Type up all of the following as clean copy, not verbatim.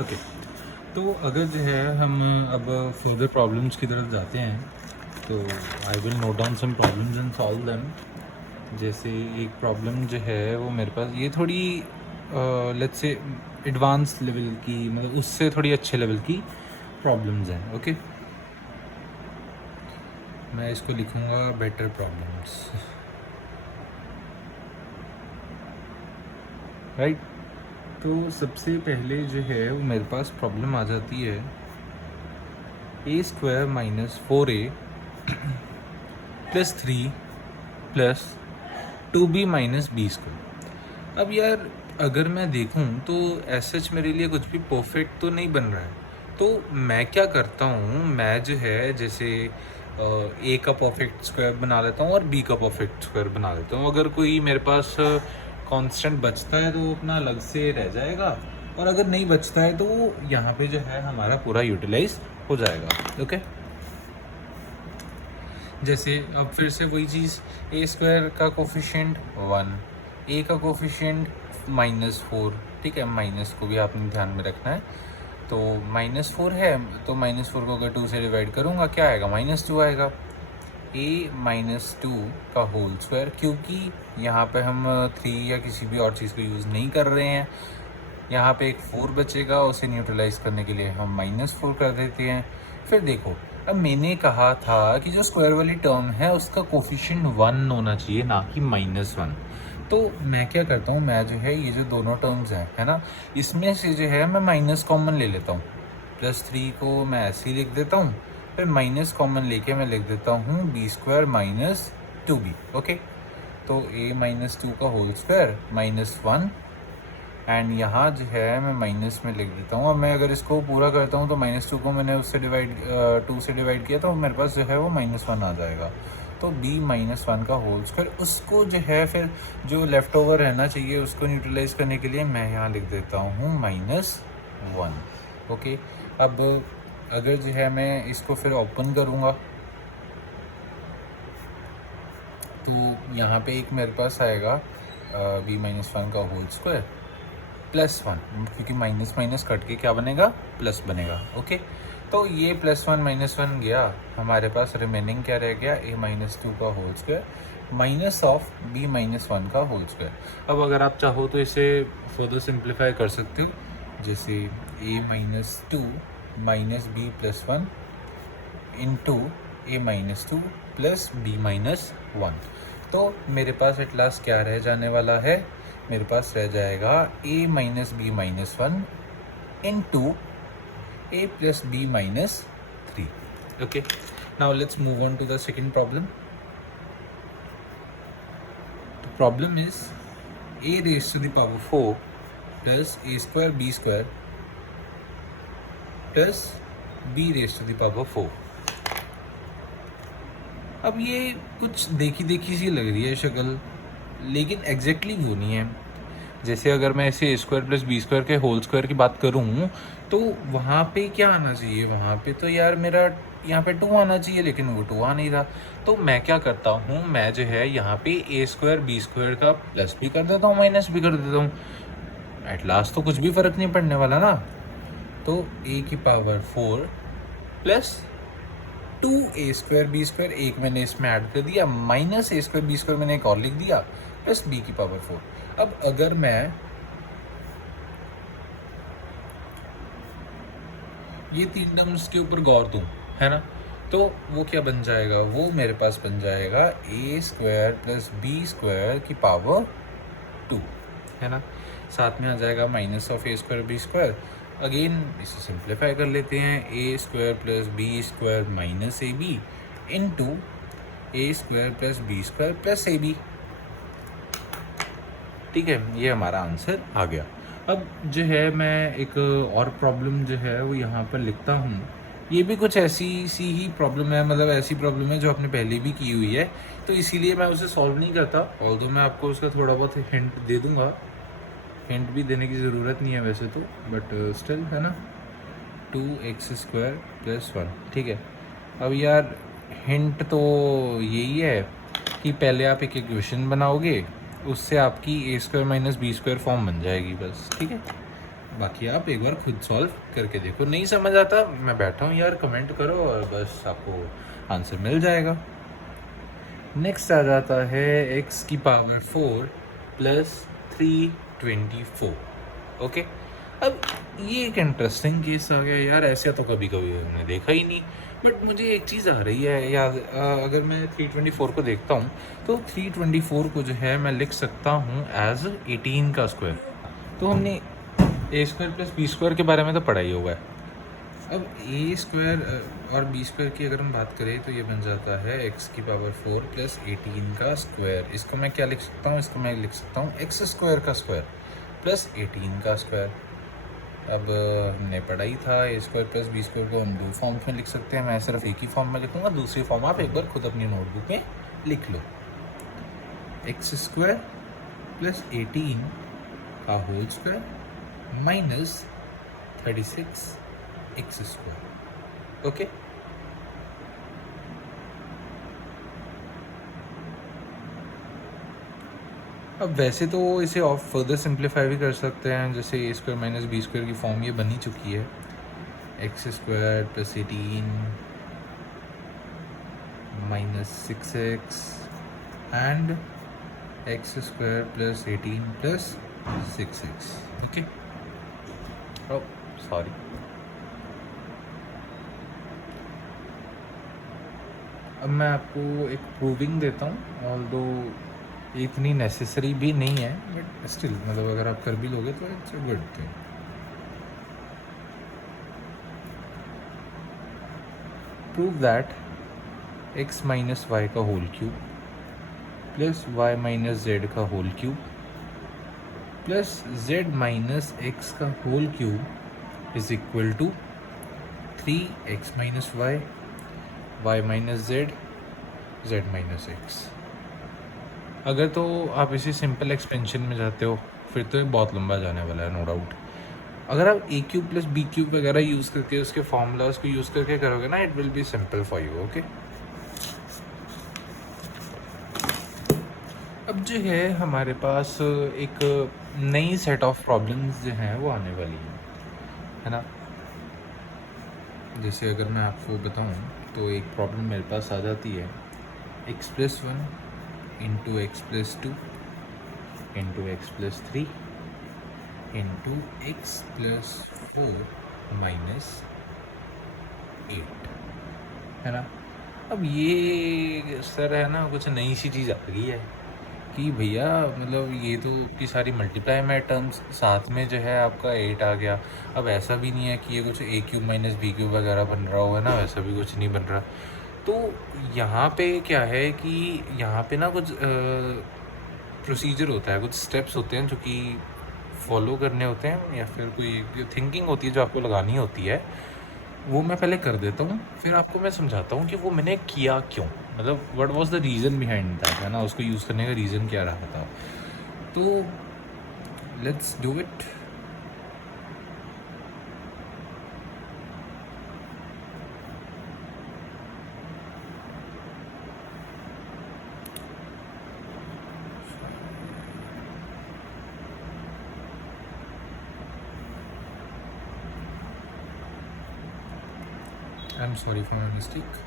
Okay, तो अगर जो है हम अब फर्दर प्रॉब्लम्स की तरफ जाते हैं तो I will note down some problems and solve them. जैसे एक प्रॉब्लम जो है वो मेरे पास ये थोड़ी लेट्स से एडवांस लेवल की, मतलब उससे थोड़ी अच्छे लेवल की प्रॉब्लम्स हैं। ओके, मैं इसको लिखूँगा बेटर प्रॉब्लम्स, राइट। तो सबसे पहले जो है वो मेरे पास प्रॉब्लम आ जाती है a² minus 4a plus 3 plus 2b minus b²। अब यार अगर मैं देखूं तो एस मेरे लिए कुछ भी परफेक्ट तो नहीं बन रहा है। तो मैं क्या करता हूँ, मैं जो है जैसे ए का परफेक्ट स्क्वायर बना लेता हूँ और बी का परफेक्ट स्क्वायर बना लेता हूँ। अगर कोई मेरे पास कांस्टेंट बचता है तो वो अपना अलग से रह जाएगा, और अगर नहीं बचता है तो वो यहाँ पे जो है हमारा पूरा यूटिलाइज हो जाएगा। ओके, जैसे अब फिर से वही चीज़, a² का कोफिशिएंट 1, a का कोफिशिएंट -4, ठीक है, माइनस को भी आपने ध्यान में रखना है। तो -4 है, तो -4 को अगर 2 से डिवाइड करूँगा क्या आएगा, -2 आएगा। a-2 का होल स्क्वायर, क्योंकि यहाँ पे हम 3 या किसी भी और चीज़ को यूज़ नहीं कर रहे हैं, यहाँ पे एक 4 बचेगा, उसे न्यूट्रलाइज करने के लिए हम -4 कर देते हैं। फिर देखो, अब मैंने कहा था कि जो स्क्वायर वाली टर्म है उसका कोफिशिएंट 1 होना चाहिए, ना कि -1। तो मैं क्या करता हूँ, मैं जो है ये जो दोनों टर्म्स हैं, है ना, इसमें से जो है मैं माइनस कॉमन ले लेता हूँ। +3 को मैं ऐसे ही लिख देता हूँ, फिर माइनस कॉमन लेके मैं लिख देता हूँ b² माइनस 2b। ओके, तो a-2 का होल स्क्वायर -1, एंड यहाँ जो है मैं माइनस में लिख देता हूँ। अब मैं अगर इसको पूरा करता हूँ तो -2 को मैंने उससे डिवाइड 2 से डिवाइड किया तो मेरे पास जो है वो -1 आ जाएगा। तो b-1 का होल स्क्वायर, उसको जो है फिर जो लेफ़्ट ओवर रहना चाहिए उसको न्यूट्रलाइज करने के लिए मैं यहाँ लिख देता हूँ -1। ओके, अब अगर जो है मैं इसको फिर ओपन करूँगा तो यहाँ पे एक मेरे पास आएगा b-1 का होल स्क्वायर +1, क्योंकि माइनस माइनस कट के क्या बनेगा, प्लस बनेगा। ओके, तो ये +1 -1 गया, हमारे पास रिमेनिंग क्या रह गया, a-2 का whole square minus of b-1 का होल स्क्वायर। अब अगर आप चाहो तो इसे फर्दर सिंप्लीफाई कर सकते हो, जैसे a-2 minus b+1 into a-2 plus b-1। तो मेरे पास एट लास्ट क्या रह जाने वाला है, मेरे पास रह जाएगा a-b-1 into a plus b-3। Okay, now let's move on to the second problem. The problem is a⁴ plus a² b² plus b⁴। अब ये कुछ देखी देखी सी लग रही है शक्ल, लेकिन एग्जैक्टली वो नहीं है। जैसे अगर मैं इसे a² प्लस b² के होल स्क्वायर की बात करूँ तो वहाँ पे क्या आना चाहिए, वहाँ पे तो यार मेरा यहाँ पे 2 आना चाहिए, लेकिन वो 2 आ नहीं रहा। तो मैं क्या करता हूँ, मैं जो है यहाँ पे a² b² का प्लस भी कर देता हूँ, माइनस भी कर देता हूँ। एट लास्ट तो कुछ भी फ़र्क नहीं पड़ने वाला ना। तो a⁴ प्लस 2a² b², एक मैंने इसमें ऐड कर दिया, माइनस a² b² मैंने एक और लिख दिया, प्लस b⁴। अब अगर मैं ये 3 टर्म्स के ऊपर गौर दूं, है ना, तो वो क्या बन जाएगा, वो मेरे पास बन जाएगा a² प्लस b² 2, है ना। साथ में आ जाएगा minus of a² b²। Again इसे सिंप्लीफाई कर लेते हैं, a² plus b² minus ab into a² plus b² plus ab। ठीक है, ये हमारा आंसर आ गया। अब जो है मैं एक और प्रॉब्लम जो है वो यहाँ पर लिखता हूँ। ये भी कुछ ऐसी सी ही प्रॉब्लम है, मतलब ऐसी प्रॉब्लम है जो आपने पहले भी की हुई है, तो इसीलिए मैं उसे सॉल्व नहीं करता। ऑल्दो मैं आपको उसका थोड़ा बहुत हिंट दे दूँगा, हिंट भी देने की ज़रूरत नहीं है वैसे तो, बट स्टिल, है ना। 2x² प्लस 1, ठीक है। अब यार हिंट तो यही है कि पहले आप एक इक्वेशन बनाओगे, उससे आपकी a² माइनस b² फॉर्म बन जाएगी बस, ठीक है। बाकी आप एक बार खुद सॉल्व करके देखो। नहीं समझ आता, मैं बैठा हूँ यार, कमेंट करो और बस आपको आंसर मिल जाएगा। नेक्स्ट आ जाता है x की पावर 4 प्लस 324। ओके, अब ये एक इंटरेस्टिंग केस आ गया यार, ऐसे तो कभी कभी हमने देखा ही नहीं। बट मुझे एक चीज़ आ रही है याद, अगर मैं 324 को देखता हूँ तो 324 को जो है मैं लिख सकता हूँ एज 18 का स्क्वायर। तो हमने ए स्क्वायर प्लस बी स्क्वायर के बारे में तो पढ़ा ही होगा। अब ए स्क्वायर और बी स्क्वायर की अगर हम बात करें तो ये बन जाता है एक्स की पावर 4 प्लस 18 का स्क्वायर। इसको मैं क्या लिख सकता हूँ, इसको मैं लिख सकता हूँ एक्स स्क्वायर का स्क्वायर प्लस 18 का स्क्वायर। अब हमने पढ़ा ही था ए स्क्वायर प्लस बी स्क्वायर को हम दो फॉर्म्स में लिख सकते हैं। मैं सिर्फ एक ही फॉर्म में लिखूँगा, दूसरी फॉर्म आप एक बार खुद अपनी नोटबुक में लिख लो। एक्स स्क्वायर प्लस 18 का whole square minus 36 x square. Okay, अब वैसे तो इसे और फर्दर सिंप्लीफाई भी कर सकते हैं, जैसे a square minus b square की फॉर्म ये बनी चुकी है, x square plus 18 minus 6x and x square plus 18 plus 6x। Okay, oh sorry, अब मैं आपको एक प्रूविंग देता हूँ, ऑल्दो इतनी नेसेसरी भी नहीं है, बट स्टिल मतलब अगर आप कर भी लोगे तो it's a good thing. Prove that x minus Y का whole cube plus Y minus Z का whole cube plus z minus X का whole cube is equal to 3x minus Y, Y minus Z, Z minus X. अगर तो आप इसी simple expansion में जाते हो फिर तो ये बहुत लंबा जाने वाला है, नो डाउट। अगर आप a cube plus b cube वगैरह यूज़ करके उसके फॉर्मूलाज को यूज़ करके करोगे ना, it will be simple for you. Okay, अब जो है हमारे पास एक नई सेट ऑफ प्रॉब्लम्स जो हैं वो आने वाली है ना। जैसे अगर मैं आपको बताऊं तो एक प्रॉब्लम मेरे पास आ जाती है, x plus 1 into x plus 2 into x plus 3 into x plus 4 minus 8, है ना। अब ये सर है ना कुछ नई सी चीज़ आ गई है कि भैया मतलब ये तो की सारी मल्टीप्लाई में टर्म्स साथ में जो है आपका 8 आ गया। अब ऐसा भी नहीं है कि ये कुछ ए क्यूब माइनस बी क्यूब वगैरह बन रहा हो, है ना, वैसा भी कुछ नहीं बन रहा। तो यहाँ पे क्या है कि यहाँ पे ना कुछ प्रोसीजर होता है, कुछ स्टेप्स होते हैं जो कि फॉलो करने होते हैं, या फिर कोई थिंकिंग होती है जो आपको लगानी होती है, वो मैं पहले कर देता हूँ, फिर आपको मैं समझाता हूँ कि वो मैंने किया क्यों, मतलब what was the reason behind that, है ना, उसको यूज़ करने का रीज़न क्या रहा था। तो let's do it. I am sorry for my mistake.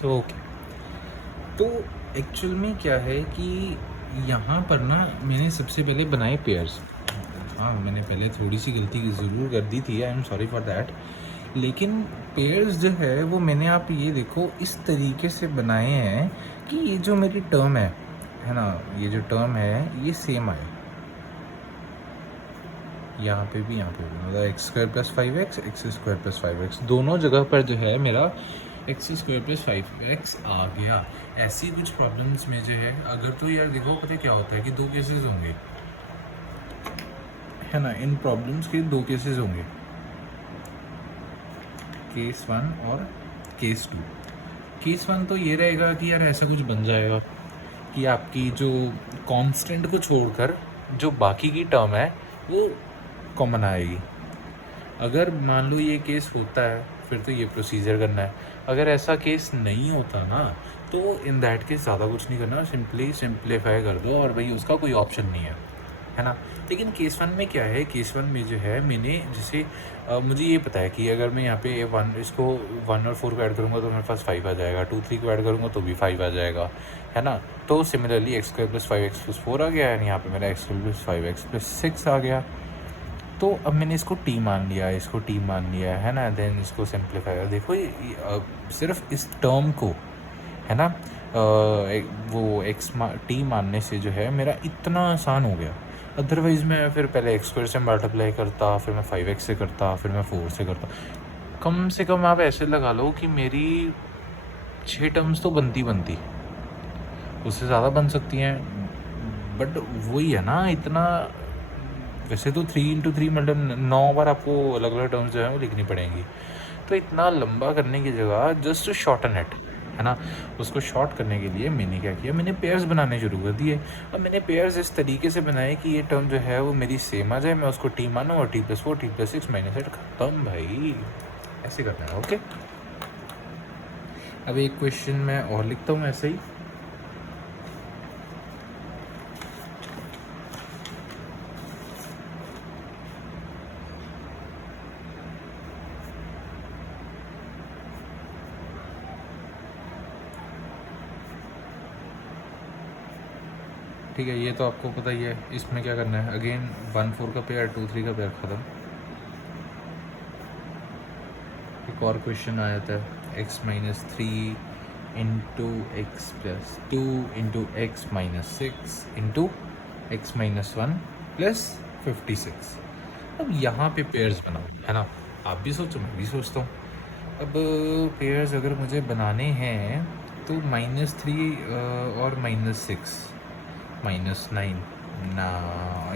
So okay, तो एक्चुअल में क्या है कि यहाँ पर ना मैंने सबसे पहले बनाए पेयर्स। हाँ, मैंने पहले थोड़ी सी गलती ज़रूर कर दी थी, I am sorry for that. लेकिन पेयर्स जो है वो मैंने, आप ये देखो, इस तरीके से बनाए हैं कि ये जो मेरी टर्म है ना, ये जो टर्म है ये सेम आए, यहाँ पे भी मतलब x square plus 5x, x square plus 5x, दोनों जगह पर जो है मेरा एक्स स्क्वायर प्लस 5x आ गया। ऐसी कुछ प्रॉब्लम्स में जो है, अगर तो यार देखो पता है क्या होता है कि दो केसेस होंगे, है ना, इन प्रॉब्लम्स के दो केसेस होंगे, केस 1 और केस 2। केस 1 तो ये रहेगा कि यार ऐसा कुछ बन जाएगा कि आपकी जो कांस्टेंट को छोड़कर जो बाकी की टर्म है वो कॉमन आएगी। अगर मान लो ये केस होता है फिर तो ये प्रोसीजर करना है। अगर ऐसा केस नहीं होता ना तो इन दैट केस ज़्यादा कुछ नहीं करना, सिंपली सिंप्लीफाई कर दो और भाई उसका कोई ऑप्शन नहीं है ना। लेकिन केस 1 में क्या है, केस 1 में जो है मैंने जैसे मुझे ये पता है कि अगर मैं यहाँ पे इसको 1 और 4 को ऐड करूँगा तो मेरे पास 5 आ जाएगा, 2 3 को ऐड करूँगा तो भी 5 आ जाएगा, है ना। तो similarly x square plus 5x plus 4 आ गया है, यहाँ पे मेरा x square plus 5x plus 6 आ गया। तो अब मैंने इसको टी मान लिया, इसको टी मान लिया, है ना। देन इसको सिंप्लीफाई, देखो सिर्फ इस टर्म को, है ना, वो एक्स टी मानने से जो है मेरा इतना आसान हो गया। अदरवाइज़ मैं फिर पहले एक्स स्क्वायर से मल्टीप्लाई करता, फिर मैं 5x से करता, फिर मैं 4 से करता। कम से कम आप ऐसे लगा लो कि मेरी 6 टर्म्स तो बनती, उससे ज़्यादा बन सकती हैं, बट वही है ना इतना। वैसे तो 3 × 3 मतलब 9 बार आपको अलग अलग टर्म्स जो है वो लिखनी पड़ेंगी, तो इतना लंबा करने की जगह जस्ट शॉर्टन इट, है ना। उसको शॉर्ट करने के लिए मैंने क्या किया, मैंने पेयर्स बनाने शुरू कर दिए। अब मैंने पेयर्स इस तरीके से बनाए कि ये टर्म जो है वो मेरी सेम आ जाए, मैं उसको टी मानूँ और t+4 t+6 -8 खत्म भाई, ऐसे करना है। ओके, अब एक क्वेश्चन मैं और लिखता हूँ ऐसे ही। ठीक है, ये तो आपको पता ही है। इसमें क्या करना है, अगेन 1 4 का पेयर, 2 3 का पेयर, ख़त्म। एक और क्वेश्चन आ जाता है, x - 3 × x + 2 × x - 6 × x - 1 + 56। अब यहाँ पे पेयर्स बनाओ, है ना। आप भी सोचो, मैं भी सोचता हूँ। अब पेयर्स अगर मुझे बनाने हैं तो -3 और -6 -9 ना,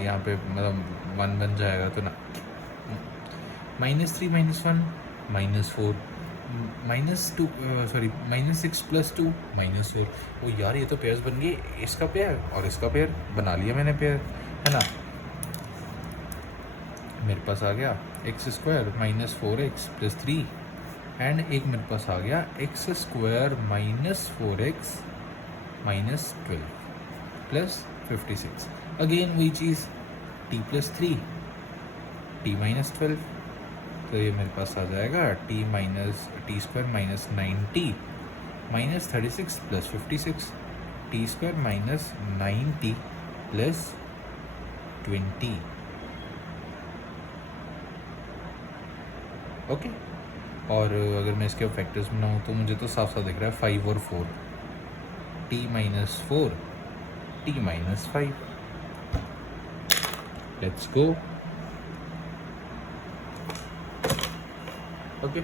यहाँ पे मतलब 1 बन जाएगा तो ना। -3 - 1 -4 -2 सॉरी -6 + 2 -4। ओ यार, ये तो पेयर्स बन गए, इसका पेयर और इसका पेयर बना लिया मैंने पेयर, है ना। मेरे पास आ गया x² - 4x + 3 एंड एक मेरे पास आ गया x² - 4x - 12 + 56। अगेन वही चीज़, t+3 t - 12, तो ये मेरे पास आ जाएगा t² - 90 - 36 + 56, t² - 90 + 20। ओके, और अगर मैं इसके फैक्टर्स बनाऊँ तो मुझे तो साफ साफ दिख रहा है 5 और 4, t - 4 t - 5। Let's go. Okay,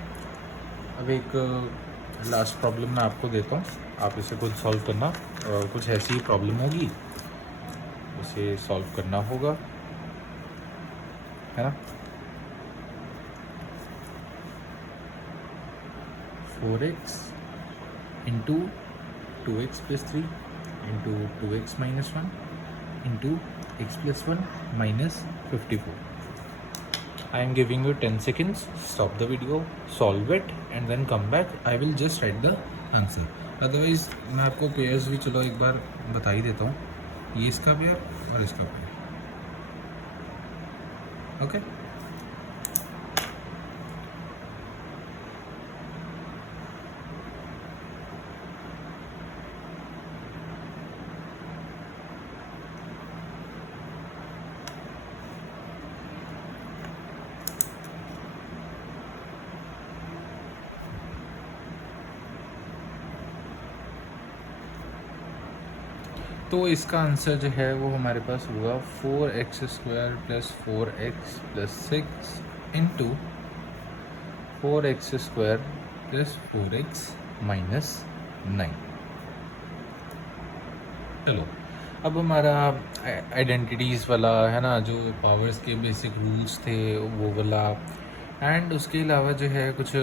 अब एक लास्ट प्रॉब्लम मैं आपको देता हूँ, आप इसे खुद सॉल्व करना। कुछ ऐसी प्रॉब्लम होगी, उसे सॉल्व करना होगा, है ना। 4x × 2x + 3 × 2x - 1 × x + 1 - 54। I am giving you 10 seconds. Stop the video, solve it, and then come back. I will just write the answer. Otherwise, मैं आपको पेयर्स भी चलो एक बार बता ही देता हूँ, ये इसका पेयर और इसका पेयर। ओके, तो इसका आंसर जो है वो हमारे पास होगा 4x square plus 4x plus 6 into 4x square plus 4x minus 9। चलो अब हमारा आइडेंटिटीज़ वाला है ना, जो पावर्स के बेसिक रूल्स थे वो वाला, एंड उसके अलावा जो है कुछ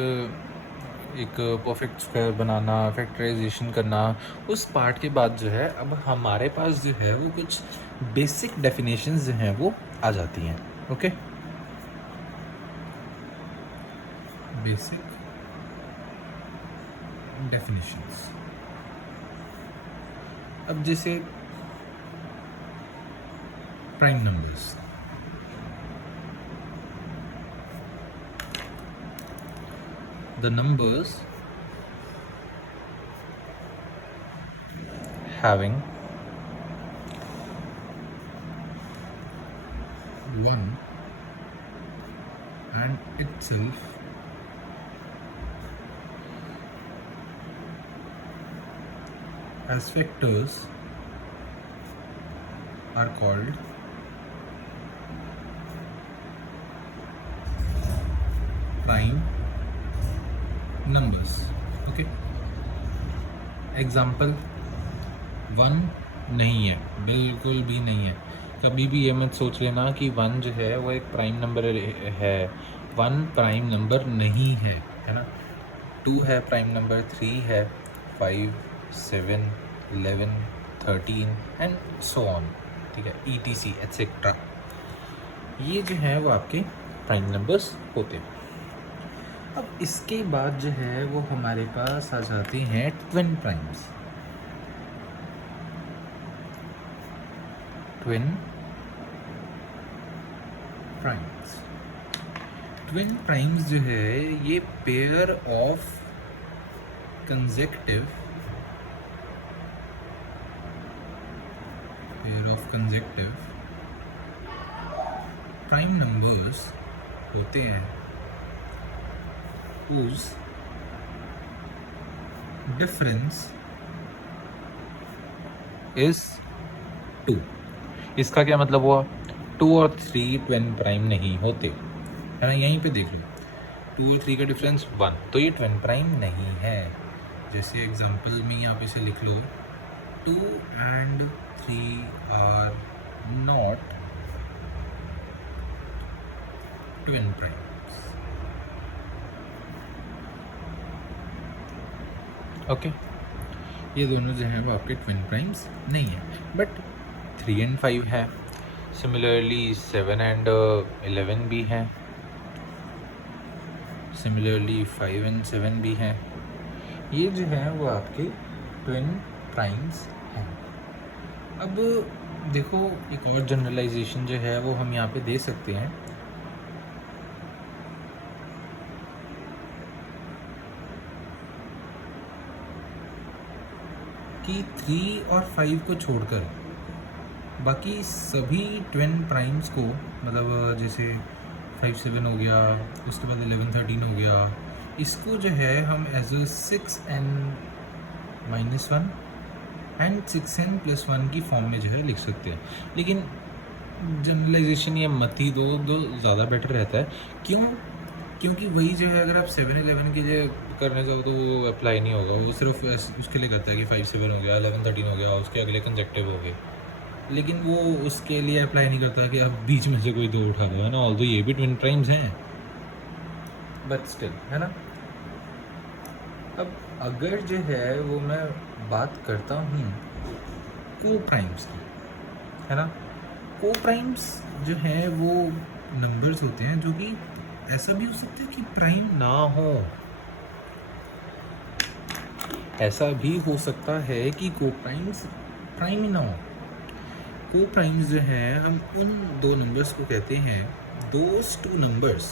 एक परफेक्ट स्क्वायर बनाना, फैक्टराइजेशन करना, उस पार्ट के बाद जो है अब हमारे पास जो है वो कुछ बेसिक डेफिनेशंस जो हैं वो आ जाती हैं। Okay, basic definitions. अब जैसे prime numbers, the numbers having 1 and itself as factors are called prime numbers। Okay, example 1 नहीं है, बिल्कुल भी नहीं है। कभी भी ये मत सोच लेना कि 1 जो है वो एक प्राइम नंबर है। 1 प्राइम नंबर नहीं है ना। 2 है प्राइम नंबर, 3 है, 5, 7, 11, 13 एंड सो ऑन, ठीक है, ETC एटसेट्रा। ये जो है वो आपके प्राइम नंबर्स होते हैं। अब इसके बाद जो है वो हमारे पास आ जाते हैं twin primes. Twin primes, twin primes जो है ये pair of consecutive prime numbers होते हैं whose difference is 2। इसका क्या मतलब हुआ? 2 और 3 ट्विन प्राइम नहीं होते, है ना। यहीं पे देख लो, 2 और 3 का डिफरेंस 1, तो ये ट्विन प्राइम नहीं है। जैसे एग्जांपल में यहाँ पे से लिख लो, 2 and 3 are not twin prime. Okay, ये दोनों जो हैं वो आपके ट्विन प्राइम्स नहीं है, बट 3 and 5 है। सिमिलरली 7 and 11 भी है। सिमिलरली 5 and 7 भी हैं। ये जो है वो आपके ट्विन प्राइम्स हैं। अब देखो, एक और जनरलाइजेशन जो है वो हम यहाँ पे दे सकते हैं कि 3 और 5 को छोड़कर बाकी सभी ट्विन प्राइम्स को, मतलब जैसे 5, 7 हो गया, उसके बाद 11, 13 हो गया, इसको जो है हम as a 6n - 1 and 6n + 1 की फॉर्म में जो है लिख सकते हैं। लेकिन जनरलाइजेशन ये मत ही दो ज़्यादा बेटर रहता है। क्यों? क्योंकि वही जो है अगर आप 7, 11 के लिए करने जाओ तो वो अप्लाई नहीं होगा। वो सिर्फ उसके लिए करता है कि 5, 7 हो गया, 11, 13 हो गया, उसके अगले कंसेक्टिव हो गए। लेकिन वो उसके लिए अप्लाई नहीं करता कि आप बीच में से कोई 2 उठा दो, है ना। ऑल्दो ये भी ट्विन प्राइम्स हैं, बट स्टिल, है ना। अब अगर जो है वो मैं बात करता हूँ को प्राइम्स की, है ना। को प्राइम्स जो है वो नंबर्स होते हैं जो कि ऐसा भी हो सकता है कि प्राइम ना हो। ऐसा भी हो सकता है कि को प्राइम्स प्राइम ही ना हो। को प्राइम्स जो है हम उन 2 नंबर्स को कहते हैं, those two numbers